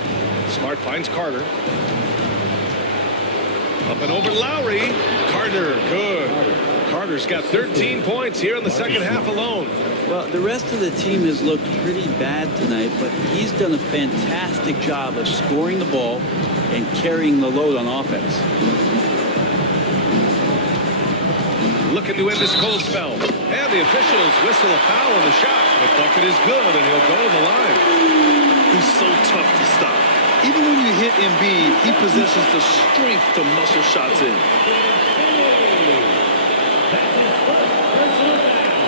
Smart finds Carter. Up and over Lowry. Carter, good. Carter's got 13 points here in the second half alone. Well, the rest of the team has looked pretty bad tonight, but he's done a fantastic job of scoring the ball and carrying the load on offense. Looking to end this cold spell. And the officials whistle a foul on the shot. The bucket is good, and he'll go to the line. He's so tough to stop. Even when you hit Embiid, he possesses the strength to muscle shots in. That's his first personal foul.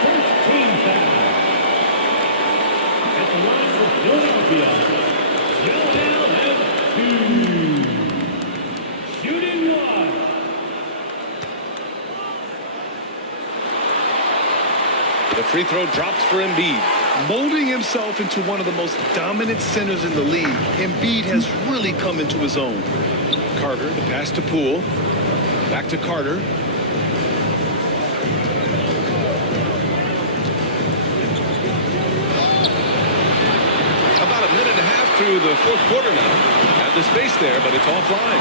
First team foul. At the line for Philadelphia, Joel Embiid. Shooting 1. The free throw drops for Embiid. Molding himself into one of the most dominant centers in the league, Embiid has really come into his own. Carter, the pass to Poole. Back to Carter. About a minute and a half through the fourth quarter now. Had the space there, but it's offline.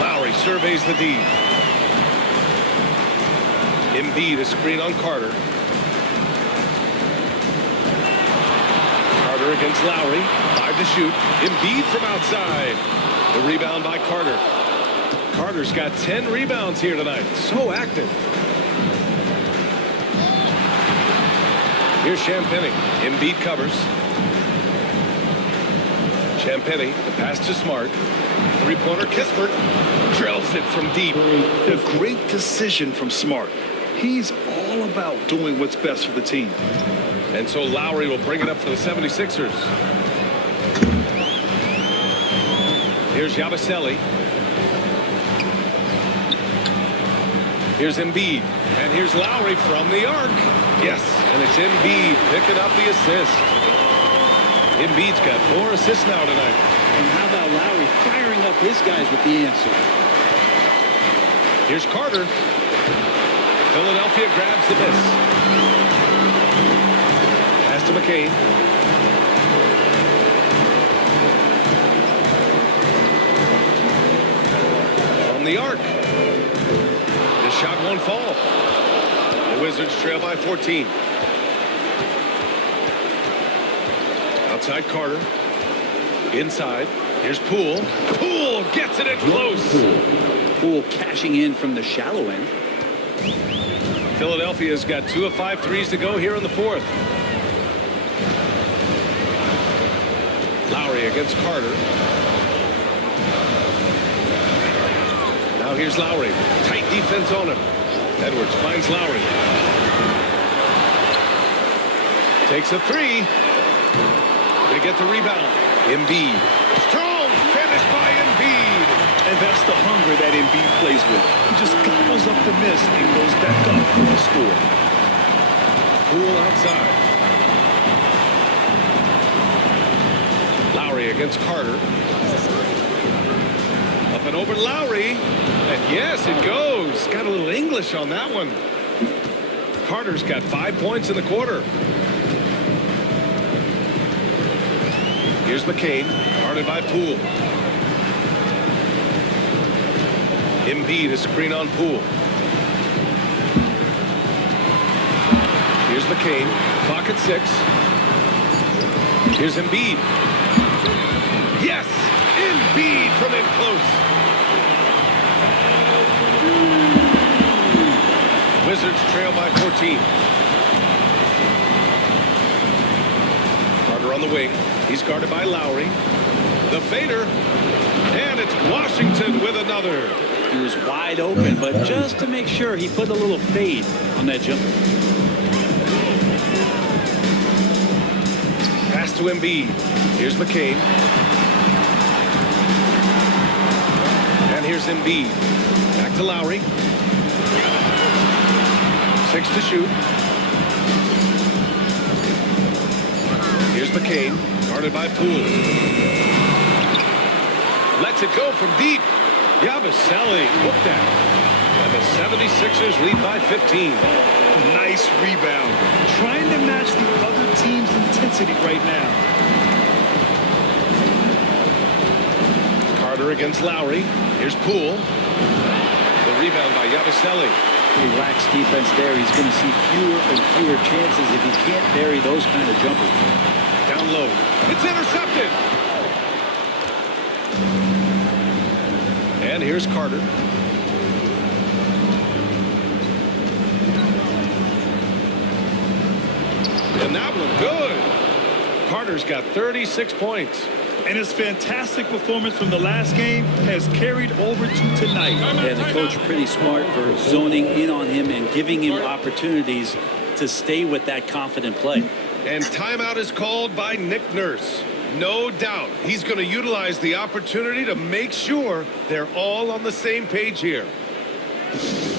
Lowry surveys the D. Embiid, a screen on Carter. Carter against Lowry. 5 to shoot. Embiid from outside. The rebound by Carter. Carter's got 10 rebounds here tonight. So active. Here's Champagnie. Embiid covers. Champagnie, the pass to Smart. Three-pointer, Kispert drills it from deep. A great decision from Smart. He's all about doing what's best for the team. And so Lowry will bring it up for the 76ers. Here's Yabusele. Here's Embiid. And here's Lowry from the arc. Yes, and it's Embiid picking up the assist. Embiid's got 4 assists now tonight. And how about Lowry firing up his guys with the answer? Here's Carter. Philadelphia grabs the miss. Pass to McCain. From the arc. The shot won't fall. The Wizards trail by 14. outside Carter. Inside. Here's Poole. Poole gets it in close. Poole cashing in from the shallow end. Philadelphia's got 2 of 5 threes to go here in the fourth. Lowry against Carter. Now here's Lowry. Tight defense on him. Edwards finds Lowry. Takes a three. They get the rebound. Embiid. Strong finish by Embiid. And that's the hunger that Embiid plays with. He just gobbles up the miss and goes back up for the score. Poole outside. Lowry against Carter. Up and over Lowry. And yes, it goes. Got a little English on that one. Carter's got 5 points in the quarter. Here's McCain, guarded by Poole. Embiid, a screen on Poole. Here's McCain, clock at 6. Here's Embiid. Yes! Embiid from in close. Wizards trail by 14. Carter on the wing. He's guarded by Lowry. The fader. And it's Washington with another. He was wide open, but just to make sure, he put a little fade on that jumper. Pass to Embiid. Here's McCain. And here's Embiid. Back to Lowry. 6 to shoot. Here's McCain. Guarded by Poole. Lets it go from deep. Yabusele hooked that. And the 76ers lead by 15. Nice rebound. Trying to match the other team's intensity right now. Carter against Lowry. Here's Poole. The rebound by Yabusele. Relaxed defense there. He's going to see fewer and fewer chances if he can't bury those kind of jumpers. Down low. It's intercepted. And here's Carter. And that one good. Carter's got 36 points. And his fantastic performance from the last game has carried over to tonight. Yeah, the coach pretty smart for zoning in on him and giving him opportunities to stay with that confident play. And timeout is called by Nick Nurse. No doubt he's going to utilize the opportunity to make sure they're all on the same page here.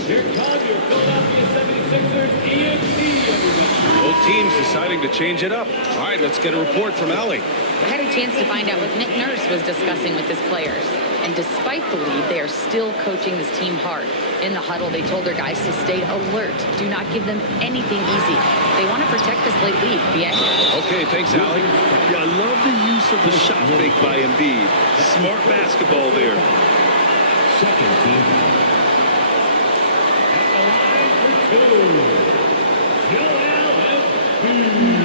Here comes your Philadelphia 76ers EMC, everybody. Both teams deciding to change it up. All right, let's get a report from Allie. I had a chance to find out what Nick Nurse was discussing with his players. And despite the lead, they are still coaching this team hard. In the huddle, they told their guys to stay alert. Do not give them anything easy. They want to protect this late lead. Okay, thanks, Allie. Yeah, I love the use of the shot fake by Embiid. Smart basketball there. Second team. At the line for 2. Joel Embiid.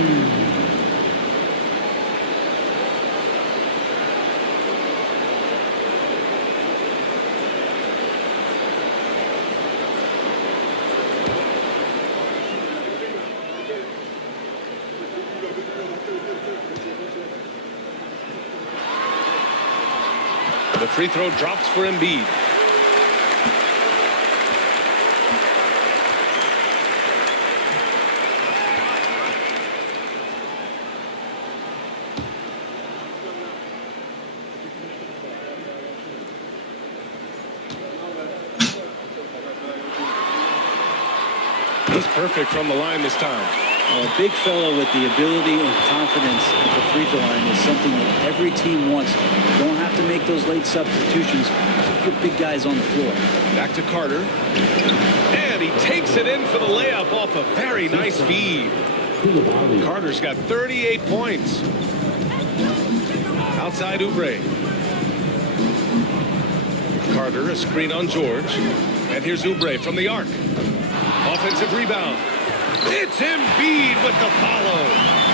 The free throw drops for Embiid. He's perfect from the line this time. A big fellow with the ability and confidence at the free throw line is something that every team wants. You don't have to make those late substitutions. Keep your big guys on the floor. Back to Carter. And he takes it in for the layup off a very nice feed. Carter's got 38 points. Outside Oubre. Carter, a screen on George. And here's Oubre from the arc. Offensive rebound. It's Embiid with the follow.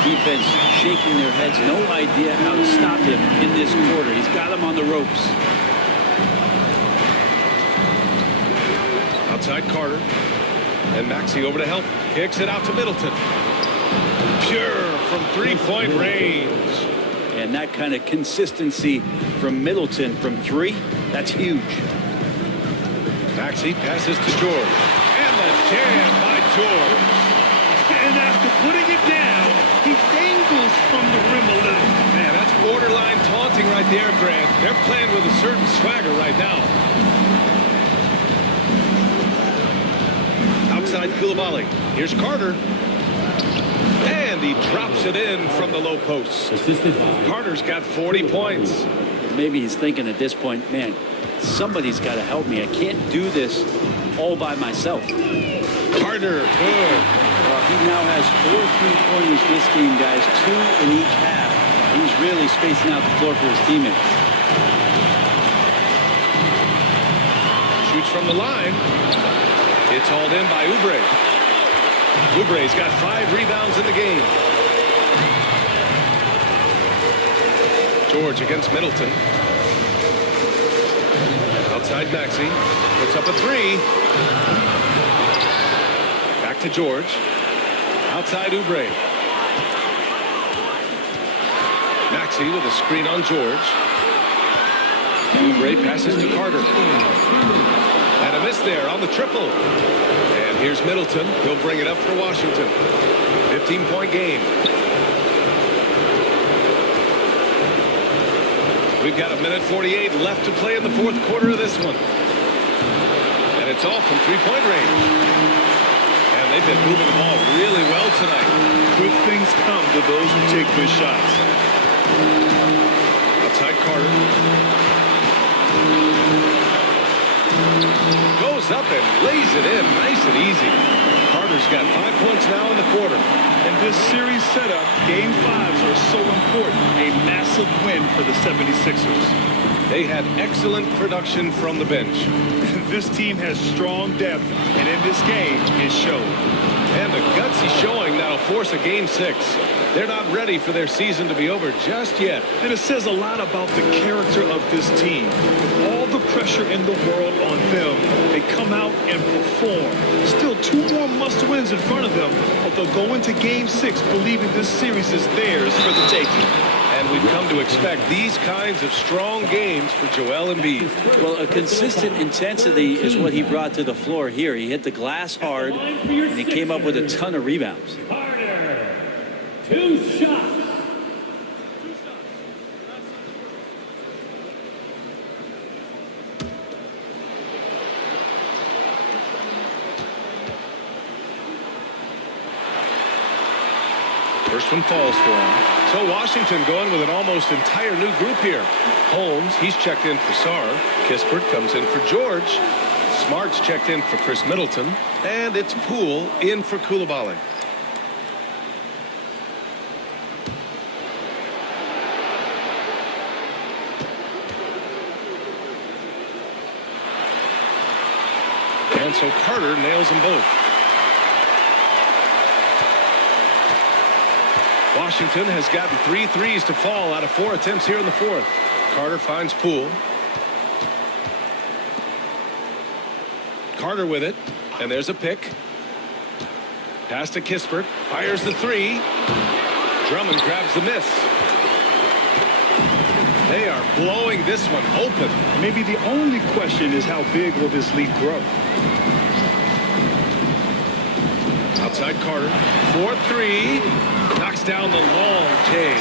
defense shaking their heads, no idea how to stop him in this quarter. He's got him on the ropes. Outside Carter. And Maxey over to help. Kicks it out to Middleton. Pure from three-point range. And that kind of consistency from Middleton from three, that's huge. Maxey passes to George. And the jam by George. And after putting it down, he dangles from the rim a little. Man, that's borderline taunting right there, Grant. They're playing with a certain swagger right now. Outside Coulibaly. Here's Carter. And he drops it in from the low post. Carter's got 40 points. Maybe he's thinking at this point, man, somebody's got to help me. I can't do this all by myself. Carter, good. He now has 4 3-pointers this game, guys, 2 in each half. He's really spacing out the floor for his teammates. Shoots from the line. It's hauled in by Oubre. Oubre's got 5 rebounds in the game. George against Middleton. Outside Maxey. Puts up a 3. Back to George. Outside Oubre. Maxey with a screen on George. Oubre passes to Carter. And a miss there on the triple. And here's Middleton. He'll bring it up for Washington. 15-point game. We've got 1:48 left to play in the fourth quarter of this one. And it's all from three-point range. And they've been moving the ball really well tonight. Good things come to those who take good shots. Outside Carter. Goes up and lays it in nice and easy. Carter's got 5 points now in the quarter. In this series setup, Game 5s are so important. A massive win for the 76ers. They had excellent production from the bench. This team has strong depth, and in this game, it showed. And the gutsy showing that'll force a Game 6. They're not ready for their season to be over just yet. And it says a lot about the character of this team. With all the pressure in the world on them, they come out and perform. Still 2 more must-wins in front of them, but they'll go into Game 6 believing this series is theirs for the taking. And we've come to expect these kinds of strong games for Joel Embiid. Well, a consistent intensity is what he brought to the floor here. He hit the glass hard, and he came up with a ton of rebounds. Carter, 2 shots. First one falls for him. So Washington going with an almost entire new group here. Holmes, he's checked in for Sarr. Kispert comes in for George. Smart's checked in for Chris Middleton. And it's Poole in for Coulibaly. And so Carter nails them both. Washington has gotten 3 threes to fall out of 4 attempts here in the fourth. Carter finds Poole. Carter with it, and there's a pick. Pass to Kispert, fires the 3. Drummond grabs the miss. They are blowing this one open. Maybe the only question is how big will this lead grow? Outside Carter, 4-3. Knocks down the long K.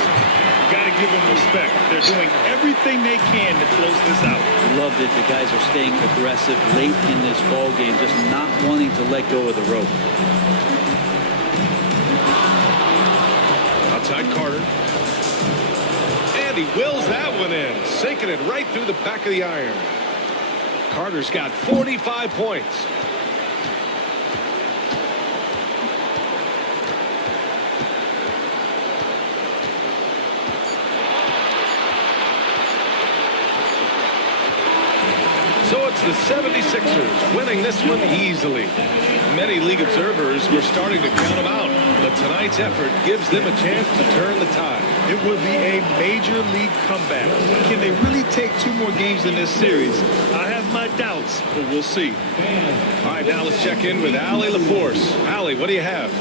Got to give them respect. They're doing everything they can to close this out. Love that the guys are staying aggressive late in this ball game, just not wanting to let go of the rope. Outside Carter. And he wills that one in, sinking it right through the back of the iron. Carter's got 45 points. So it's It's the 76ers winning this one easily. Many league observers were starting to count them out, but tonight's effort gives them a chance to turn the tide. It would be a major league comeback. Can they really take 2 more games in this series? I have my doubts, but we'll see. All right, now let's check in with Allie LaForce. Allie, what do you have?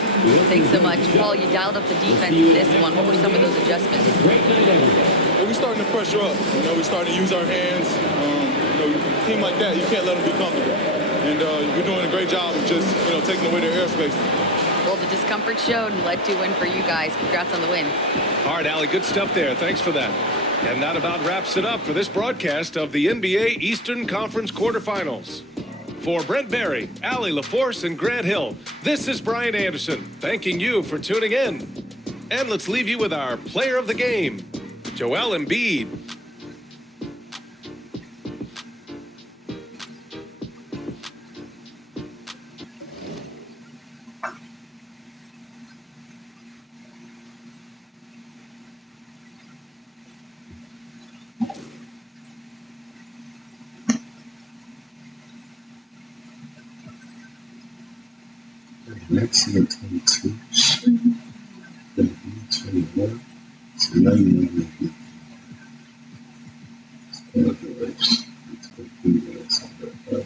Thanks so much. Paul, you dialed up the defense in this one. What were some of those adjustments? Well, we're starting to pressure up. We're starting to use our hands. A team like that, you can't let them be comfortable. And we're doing a great job of just, taking away their airspace. Well, the discomfort showed and led to a win for you guys. Congrats on the win. All right, Allie, good stuff there. Thanks for that. And that about wraps it up for this broadcast of the NBA Eastern Conference quarterfinals. For Brent Barry, Allie LaForce, and Grant Hill, this is Brian Anderson, thanking you for tuning in. And let's leave you with our player of the game, Joel Embiid. Excellent 22. 21. So now you know the race. It's going to be the